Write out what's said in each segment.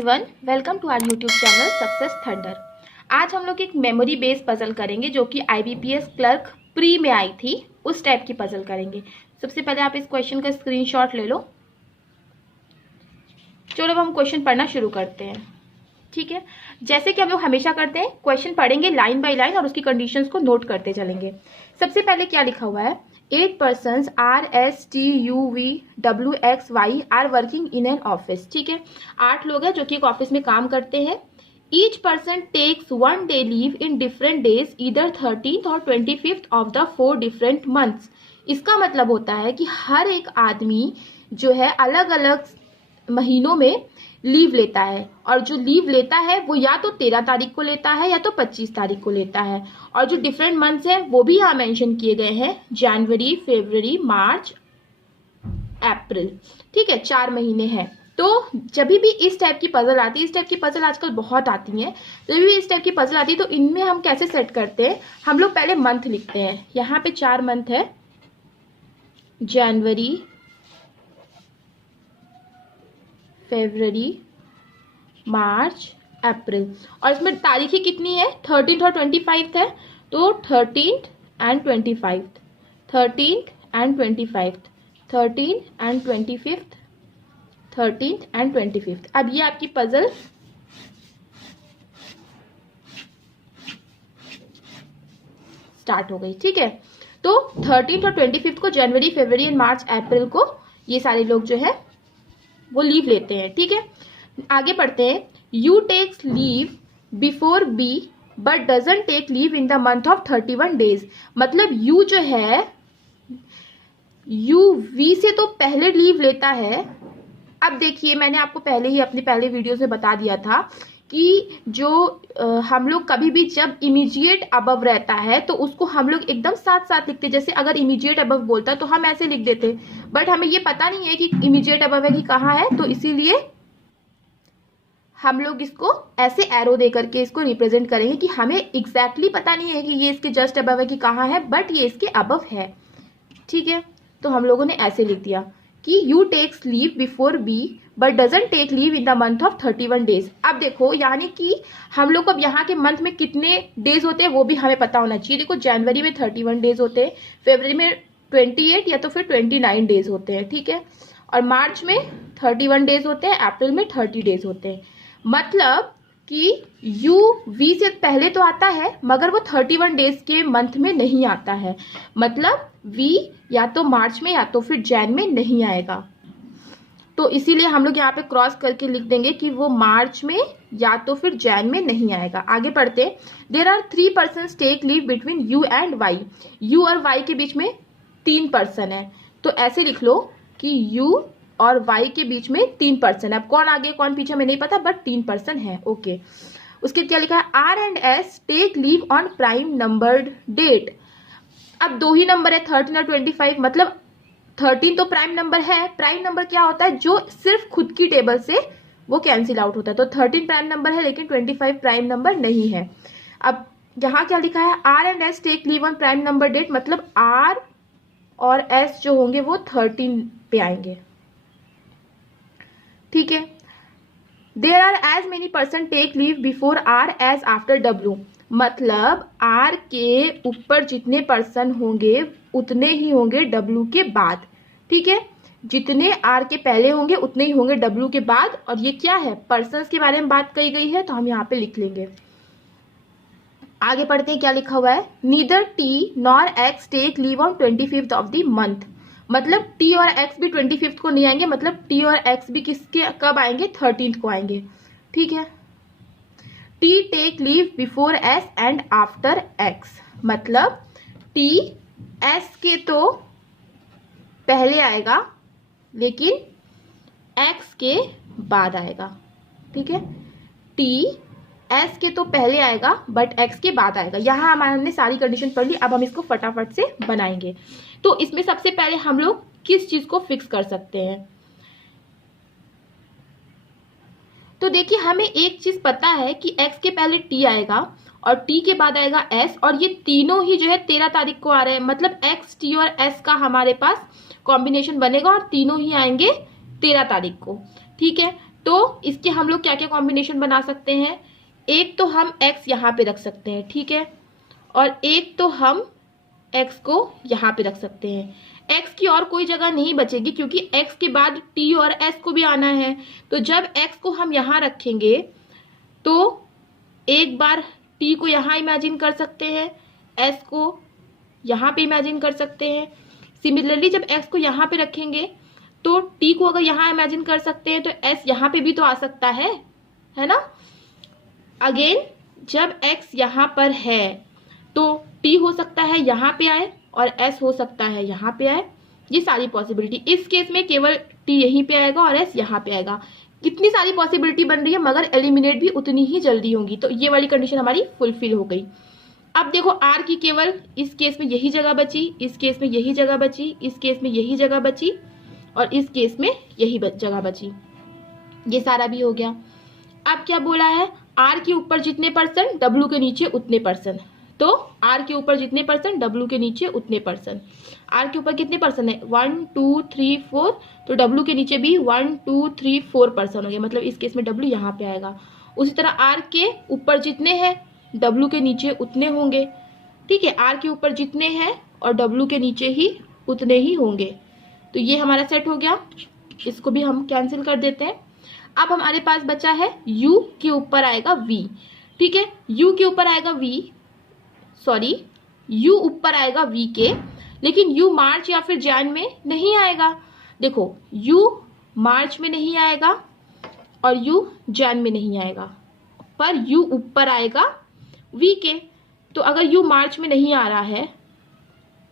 Everyone, welcome to our YouTube channel Success Thunder. आज हम लोग एक मेमोरी बेस्ड पजल करेंगे जो कि आईबीपीएस क्लर्क प्री में आई थी, उस टाइप की पजल करेंगे। सबसे पहले आप इस क्वेश्चन का स्क्रीनशॉट ले लो। चलो अब हम क्वेश्चन पढ़ना शुरू करते हैं। ठीक है, जैसे कि हम लोग हमेशा करते हैं, क्वेश्चन पढ़ेंगे लाइन बाय लाइन और उसकी कंडीशंस को नोट करते चलेंगे। सबसे पहले क्या लिखा हुआ है, 8 persons RSTUVWXY are working in an office. ठीक है, 8 लोग हैं जो कि एक ऑफिस में काम करते हैं। Each person takes 1 day leave in different days, either 13th और 25th of the 4 different months। इसका मतलब होता है कि हर एक आदमी जो है अलग अलग महीनों में लीव लेता है, और जो लीव लेता है वो या तो 13 तारीख को लेता है या तो 25 तारीख को लेता है। और जो डिफरेंट मंथ्स है वो भी यहाँ मेंशन किए गए हैं, जनवरी, फरवरी, मार्च, अप्रैल। ठीक है, 4 महीने हैं। तो जब भी इस टाइप की पजल आती है, इस टाइप की पजल आजकल बहुत आती है, जब भी इस टाइप की पजल आती है तो इनमें हम कैसे सेट करते हैं, हम लोग पहले मंथ लिखते हैं। यहाँ पे 4 मंथ है, जनवरी, फरवरी, मार्च, अप्रैल, और इसमें तारीखें कितनी है, 13th और 25th है, तो 13th and 25th, 13th and 25th, 13th and 25th, 13th and 25th। अब ये आपकी पजल स्टार्ट हो गई। ठीक है, तो 13th और 25th को जनवरी, फरवरी एंड मार्च, अप्रैल को ये सारे लोग जो है वो लीव लेते हैं। ठीक है, आगे बढ़ते हैं। U takes leave before B but doesn't take leave in the month of 31 days। मतलब यू जो है, यू वी से तो पहले लीव लेता है। अब देखिए, मैंने आपको पहले ही अपने पहले वीडियो में बता दिया था कि जो हम लोग कभी भी जब इमीडिएट अबव रहता है तो उसको हम लोग एकदम साथ साथ लिखते। जैसे अगर इमीडिएट अबव बोलता तो हम ऐसे लिख देते, बट हमें ये पता नहीं है कि इमीडिएट अबव है कि कहाँ है, तो इसीलिए हम लोग इसको ऐसे एरो दे करके इसको रिप्रेजेंट करेंगे कि हमें एग्जैक्टली पता नहीं है कि ये इसके जस्ट अबव है कि कहाँ है, बट ये इसके अबव है। ठीक है, तो हम लोगों ने ऐसे लिख दिया कि U takes leave before B but doesn't take leave in the month of 31 days। अब देखो, यानी कि हम लोग को अब यहाँ के मंथ में कितने डेज होते हैं वो भी हमें पता होना चाहिए। देखो, जनवरी में 31 डेज होते हैं, फरवरी में 28 या तो फिर 29 डेज होते हैं। ठीक है, और मार्च में 31 डेज होते हैं, अप्रैल में 30 डेज होते हैं। मतलब कि यू वी से पहले तो आता है मगर वो 31 डेज के मंथ में नहीं आता है। मतलब वी या तो मार्च में या तो फिर जैन में नहीं आएगा, तो इसीलिए हम लोग यहाँ पे क्रॉस करके लिख देंगे कि वो मार्च में या तो फिर जैन में नहीं आएगा। आगे बढ़ते, there are 3 persons take leave between U and Y. U और वाई के बीच में 3 पर्सन है, तो ऐसे लिख लो कि यू और वाई के बीच में 3 पर्सन है। अब कौन आगे कौन पीछे में नहीं पता, बट 3 पर्सन है। ओके, उसके क्या लिखा है, R and S take leave on prime numbered date. अब 2 ही नंबर है, 13 और 25। मतलब 13 तो प्राइम नंबर है। प्राइम नंबर क्या होता है, जो सिर्फ खुद की टेबल से वो कैंसिल आउट होता है। तो 13 प्राइम नंबर है लेकिन 25 प्राइम नंबर नहीं है। अब यहाँ क्या लिखा है, R and S take leave on prime number date, मतलब आर और एस जो होंगे वो 13 पे आएंगे। ठीक है, there are as many person take leave before R as after W. मतलब आर के ऊपर जितने पर्सन होंगे उतने ही होंगे डब्ल्यू के बाद। ठीक है, जितने आर के पहले होंगे उतने ही होंगे डब्ल्यू के बाद। और ये क्या है, पर्सन्स के बारे में बात कही गई है, तो हम यहाँ पे लिख लेंगे। आगे पढ़ते हैं, क्या लिखा हुआ है, neither T nor X take leave on 25th of the month. मतलब टी और एक्स भी 25th को नहीं आएंगे, मतलब टी और एक्स भी किसके कब आएंगे, 13th को आएंगे। ठीक है, T take leave before S and after X. मतलब टी एस के तो पहले आएगा लेकिन एक्स के बाद आएगा। ठीक है, टी एस के तो पहले आएगा बट एक्स के बाद आएगा। यहाँ हमने सारी कंडीशन पढ़ ली, अब हम इसको फटाफट से बनाएंगे। तो इसमें सबसे पहले हम लोग किस चीज को फिक्स कर सकते हैं, तो देखिए हमें एक चीज पता है कि x के पहले t आएगा और t के बाद आएगा s, और ये तीनों ही जो है 13 तारीख को आ रहे हैं। मतलब x, t और s का हमारे पास कॉम्बिनेशन बनेगा और तीनों ही आएंगे 13 तारीख को। ठीक है, तो इसके हम लोग क्या क्या कॉम्बिनेशन बना सकते हैं, एक तो हम x यहाँ पे रख सकते हैं, ठीक है, और एक तो हम x को यहाँ पे रख सकते हैं। x की और कोई जगह नहीं बचेगी क्योंकि x के बाद t और s को भी आना है। तो जब x को हम यहाँ रखेंगे तो एक बार t को यहाँ इमेजिन कर सकते हैं, s को यहाँ पे इमेजिन कर सकते हैं। सिमिलरली जब x को यहाँ पे रखेंगे तो t को अगर यहाँ इमेजिन कर सकते हैं तो s यहाँ पे भी तो आ सकता है ना। अगेन जब x यहाँ पर है तो t हो सकता है यहाँ पे आए और s हो सकता है यहाँ पे आए, ये सारी पॉसिबिलिटी। इस केस में केवल t यहीं पे आएगा और s यहाँ पे आएगा। कितनी सारी पॉसिबिलिटी बन रही है मगर एलिमिनेट भी उतनी ही जल्दी होंगी। तो ये वाली कंडीशन हमारी फुलफिल हो गई। अब देखो r की केवल इस केस में यही जगह बची, इस केस में यही जगह बची, इस केस में यही जगह बची और इस केस में यही जगह बची। ये सारा भी हो गया। अब क्या बोला है, r के ऊपर जितने परसेंट w के नीचे उतने परसेंट। तो r के ऊपर जितने परसेंट w के नीचे उतने परसेंट। r के ऊपर कितने परसेंट है, 1 2 3 4, तो w के नीचे भी 1 2 3 4 परसेंट हो गया, मतलब इस केस में w यहाँ पे आएगा। उसी तरह r के ऊपर जितने हैं w के नीचे उतने होंगे, ठीक है, r के ऊपर जितने हैं और w के नीचे ही उतने ही होंगे। तो ये हमारा सेट हो गया, इसको भी हम कैंसिल कर देते हैं। अब हमारे पास बचा है u के ऊपर आएगा v, ठीक है, u के ऊपर आएगा v, सॉरी u ऊपर आएगा v के, लेकिन u मार्च या फिर जैन में नहीं आएगा। देखो u मार्च में नहीं आएगा और u जैन में नहीं आएगा, पर u ऊपर आएगा v के। तो अगर u मार्च में नहीं आ रहा है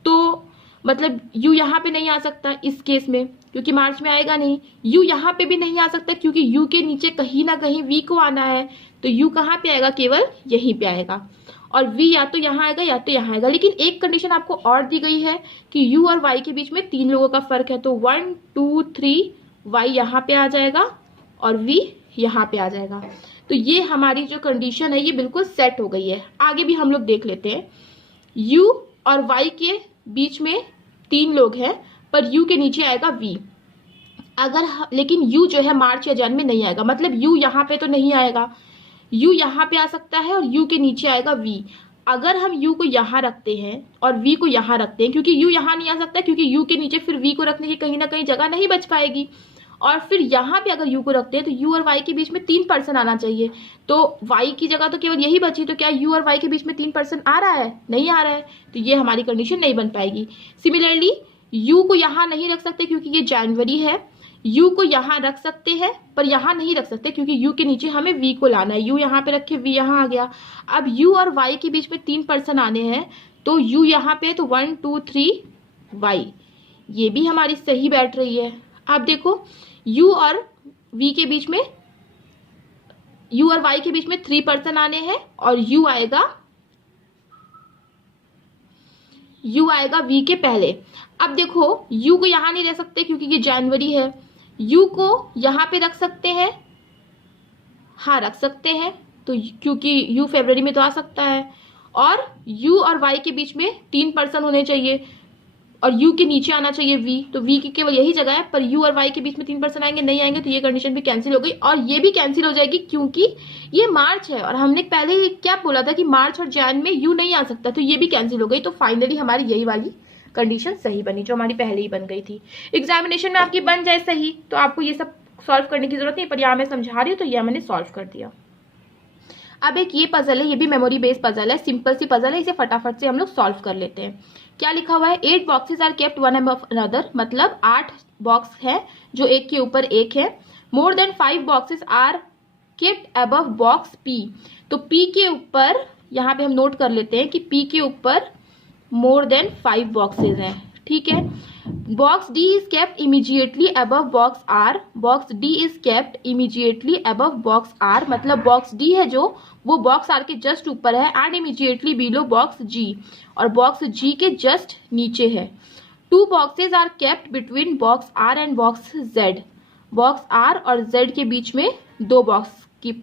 तो मतलब u यहाँ पे नहीं आ सकता इस केस में, क्योंकि मार्च में आएगा नहीं। u यहाँ पे भी नहीं आ सकता क्योंकि u के नीचे कहीं ना कहीं v को आना है। तो u कहाँ पे आएगा, केवल यहीं पे आएगा, और v या तो यहाँ आएगा या तो यहाँ आएगा। लेकिन एक कंडीशन आपको और दी गई है कि u और y के बीच में 3 लोगों का फर्क है, तो 1 2 3 y यहाँ पे आ जाएगा और v यहाँ पे आ जाएगा। तो ये हमारी जो कंडीशन है ये बिल्कुल सेट हो गई है। आगे भी हम लोग देख लेते हैं। u और y के बीच में 3 लोग हैं पर u के नीचे आएगा v। अगर लेकिन u जो है मार्च या जैन में नहीं आएगा, मतलब u यहाँ पे तो नहीं आएगा, u यहाँ पे आ सकता है और u के नीचे आएगा v। अगर हम u को यहाँ रखते हैं और v को यहाँ रखते हैं, क्योंकि u यहाँ नहीं आ सकता क्योंकि u के नीचे फिर v को रखने की कहीं ना कहीं जगह नहीं बच पाएगी, और फिर यहाँ पे अगर u को रखते हैं तो u और y के बीच में 3% आना चाहिए। तो y की जगह तो केवल यही बची, तो क्या u और y के बीच में 3% आ रहा है, नहीं आ रहा है, तो ये हमारी कंडीशन नहीं बन पाएगी। सिमिलरली u को यहाँ नहीं रख सकते क्योंकि ये जनवरी है, u को यहाँ रख सकते हैं पर यहाँ नहीं रख सकते क्योंकि u के नीचे हमें v को लाना है। u यहाँ पे रखे, v यहाँ आ गया। अब u और y के बीच में 3% आने हैं, तो u यहाँ पे तो 1 2 3 y, ये भी हमारी सही बैठ रही है। अब देखो u और v के बीच में, u और y के बीच में 3% आने हैं और u आएगा v के पहले। अब देखो u को यहाँ नहीं रख सकते क्योंकि ये जनवरी है, u को यहाँ पे रख सकते हैं, हाँ रख सकते हैं, तो क्योंकि u फरवरी में तो आ सकता है, और u और y के बीच में 3% होने चाहिए और u के नीचे आना चाहिए v, तो v की केवल यही जगह है, पर u और y के बीच में 3% आएंगे, नहीं आएंगे, तो ये कंडीशन भी कैंसिल हो गई। और ये भी कैंसिल हो जाएगी क्योंकि ये मार्च है और हमने पहले क्या बोला था कि मार्च और जैन में u नहीं आ सकता, तो ये भी कैंसिल हो गई। तो फाइनली हमारी यही वाली कंडीशन सही बनी जो हमारी पहले ही बन गई थी। एग्जामिनेशन में आपकी बन जाए सही तो आपको ये सब सॉल्व करने की जरूरत नहीं, पर यहाँ मैं समझा रही हूँ तो यह मैंने सॉल्व कर दिया। अब एक ये पजल है, ये भी मेमोरी बेस्ड पजल है, सिंपल सी पजल है, इसे फटाफट से हम लोग सॉल्व कर लेते हैं। क्या लिखा हुआ है, 8 boxes are kept one above another, मतलब 8 बॉक्स है जो एक के ऊपर एक है। More than 5 boxes are kept above box P, तो पी के ऊपर, यहाँ पे हम नोट कर लेते हैं कि पी के ऊपर मोर देन 5 बॉक्सेस हैं, ठीक है। Box D is kept immediately above box R, box D is kept immediately above box R, मतलब बॉक्स डी है जो वो बॉक्स आर के जस्ट ऊपर है, and immediately below box G, और बॉक्स जी के जस्ट नीचे है। 2 boxes are kept between box R and box Z, box R और जेड के बीच में 2 बॉक्स की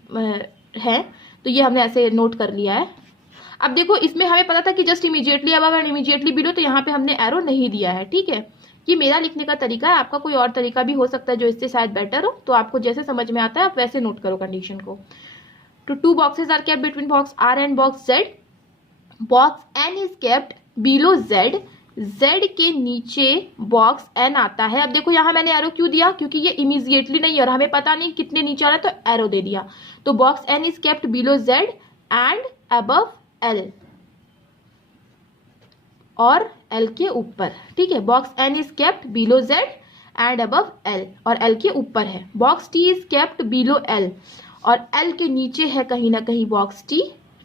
है, तो ये हमने ऐसे नोट कर लिया है। अब देखो इसमें हमें पता था कि just immediately above and immediately below, तो यहाँ पे हमने एरो नहीं दिया है, ठीक है। ये मेरा लिखने का तरीका है, आपका कोई और तरीका भी हो सकता है जो इससे शायद बेटर हो, तो आपको जैसे समझ में आता है आप वैसे नोट करो कंडीशन को। तो 2 boxes are kept between box R and box Z, box N is kept below Z, Z के नीचे बॉक्स एन आता है। अब देखो यहाँ मैंने एरो क्यों दिया, क्योंकि ये इमीडिएटली नहीं है और हमें पता नहीं कितने नीचे आ रहा है, तो एरो दे दिया। तो box N is kept below Z and above L, और एल के ऊपर, ठीक है। Box N is kept below Z and above L, और एल के ऊपर है। Box T is kept below L, और एल के नीचे है कहीं ना कहीं बॉक्स टी,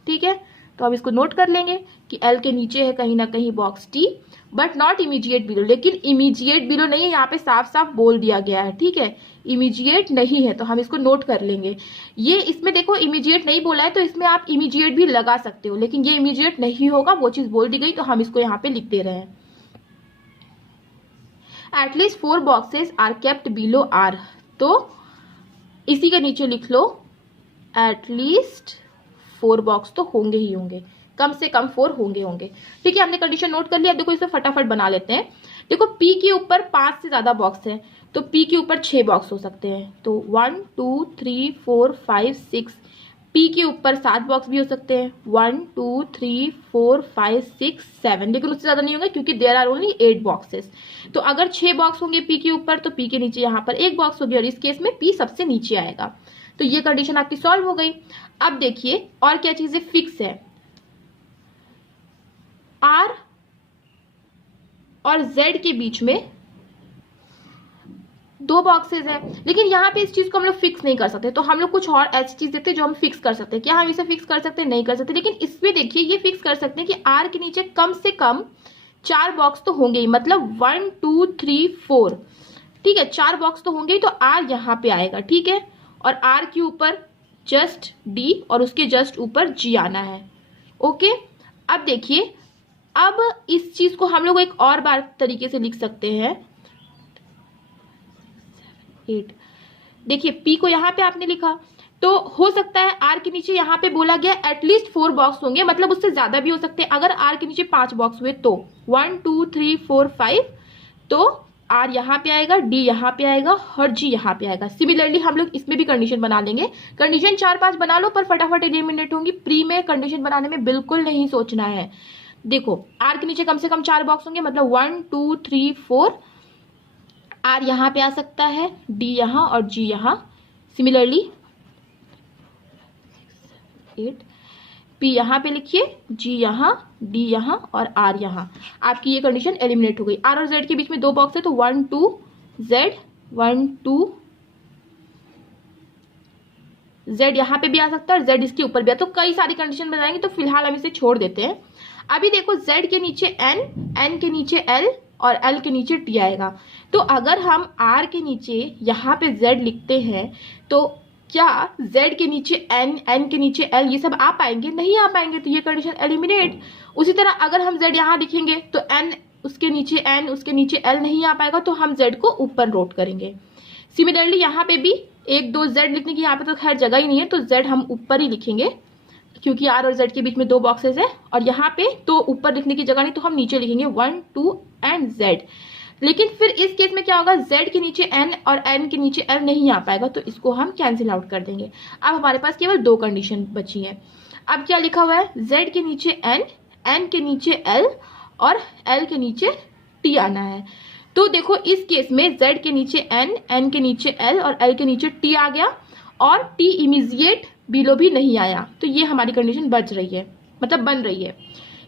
ठीक है। तो अब इसको नोट कर लेंगे कि एल के नीचे है कहीं ना कहीं box T, but not immediate below, लेकिन इमीडिएट बिलो नहीं है, यहाँ पे साफ साफ बोल दिया गया है, ठीक है। इमीडिएट नहीं है तो हम इसको नोट कर लेंगे। ये इसमें देखो इमीडिएट नहीं बोला है, तो इसमें आप इमीडिएट भी लगा सकते हो, लेकिन ये इमीडिएट नहीं होगा, वो चीज बोल दी गई, तो हम इसको यहाँ पे लिख दे रहे हैं। At least 4 boxes are kept below R, तो इसी के नीचे लिख लो एटलीस्ट 4 बॉक्स तो होंगे ही होंगे, कम से कम 4 होंगे। ठीक है, हमने कंडीशन नोट कर लिया। अब देखो इसे फटाफट बना लेते हैं। देखो P के ऊपर 5 से ज्यादा बॉक्स है, तो P के ऊपर 6 बॉक्स हो सकते हैं। तो 1 2 3 4 5 6, P के ऊपर 7 बॉक्स भी हो सकते हैं। 1 2 3 4 5 6 7, लेकिन उससे ज्यादा नहीं होंगे क्योंकि देयर आर ओनली 8 बॉक्सेस। तो अगर 6 बॉक्स होंगे P के ऊपर, तो P के नीचे यहाँ पर 1 बॉक्स होगी, और इस केस में P सबसे नीचे आएगा। तो ये कंडीशन आपकी सॉल्व हो गई। अब देखिए और क्या चीजें फिक्स है। R और Z के बीच में 2 बॉक्सेस है, लेकिन यहाँ पे इस चीज को हम लोग फिक्स नहीं कर सकते, तो हम लोग कुछ और ऐसी चीज देते हैं जो हम फिक्स कर सकते हैं। क्या हम इसे फिक्स कर सकते हैं? नहीं कर सकते। लेकिन इसमें देखिए ये फिक्स कर सकते हैं कि R के नीचे कम से कम 4 बॉक्स तो होंगे ही, मतलब 1 2 3 4, ठीक है, 4 बॉक्स तो होंगे ही, तो R यहाँ पे आएगा, ठीक है। और R के ऊपर जस्ट D और उसके जस्ट ऊपर G आना है, ओके। अब देखिए, अब इस चीज को हम लोग एक और बार तरीके से लिख सकते हैं। 8, देखिए P को यहाँ पे आपने लिखा, तो हो सकता है R के नीचे यहाँ पे बोला गया एटलीस्ट 4 बॉक्स होंगे, मतलब उससे ज्यादा भी हो सकते हैं। अगर R के नीचे 5 बॉक्स हुए तो 1 2 3 4 5, तो R यहाँ पे आएगा, D यहाँ पे आएगा और G यहाँ पे आएगा। सिमिलरली हम लोग इसमें भी कंडीशन बना लेंगे। कंडीशन 4-5 बना लो, पर फटाफट एलिमिनेट होंगी। प्री में कंडीशन बनाने में बिल्कुल नहीं सोचना है। देखो R के नीचे कम से कम 4 बॉक्स होंगे, मतलब 1 2 3 4, R यहाँ पे आ सकता है, D यहाँ और G यहाँ। सिमिलरली 8, P यहाँ पे लिखिए, G यहाँ, D यहाँ और R यहाँ। आपकी ये कंडीशन एलिमिनेट हो गई। R और Z के बीच में 2 बॉक्स है, तो 1 2 Z, 1 2 Z यहाँ पे भी आ सकता है और Z इसके ऊपर भी आ, तो कई सारी कंडीशन बनाएंगे, तो फिलहाल हम इसे छोड़ देते हैं। अभी देखो Z के नीचे N, N के नीचे L और L के नीचे T आएगा। तो अगर हम R के नीचे यहाँ पे Z लिखते हैं, तो क्या Z के नीचे N, N के नीचे L ये सब आ पाएंगे? नहीं आ पाएंगे, तो ये कंडीशन एलिमिनेट। उसी तरह अगर हम Z यहाँ लिखेंगे तो N उसके नीचे N उसके नीचे L नहीं आ पाएगा, तो हम Z को ऊपर नोट करेंगे। सिमिलरली यहाँ पे भी 1 2 Z लिखने की यहाँ पे तो खैर जगह ही नहीं है, तो Z हम ऊपर ही लिखेंगे, क्योंकि R और Z के बीच में 2 बॉक्सेस है। और यहाँ पे तो ऊपर लिखने की जगह नहीं, तो हम नीचे लिखेंगे 1 2 एंड Z। लेकिन फिर इस केस में क्या होगा, Z के नीचे N और N के नीचे L नहीं आ पाएगा, तो इसको हम कैंसिल आउट कर देंगे। अब हमारे पास केवल 2 कंडीशन बची है। अब क्या लिखा हुआ है, Z के नीचे N, N के नीचे L और L के नीचे T आना है। तो देखो इस केस में Z के नीचे N, N के नीचे L और L के नीचे T आ गया, और T इमीडिएट बिलो भी नहीं आया, तो ये हमारी कंडीशन बच रही है, मतलब बन रही है।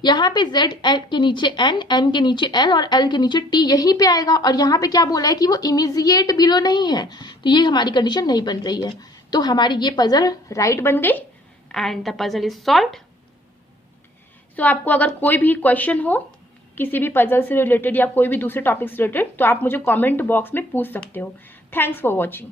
यहाँ पे Z के नीचे N, N के नीचे L और L के नीचे T यहीं पे आएगा, और यहाँ पे क्या बोला है कि वो इमीडिएट बिलो नहीं है, तो ये हमारी कंडीशन नहीं बन रही है। तो हमारी ये पजल राइट बन गई and the puzzle is solved. So आपको अगर कोई भी क्वेश्चन हो किसी भी पजल से रिलेटेड या कोई भी दूसरे टॉपिक से रिलेटेड, तो आप मुझे कमेंट बॉक्स में पूछ सकते हो। Thanks for watching.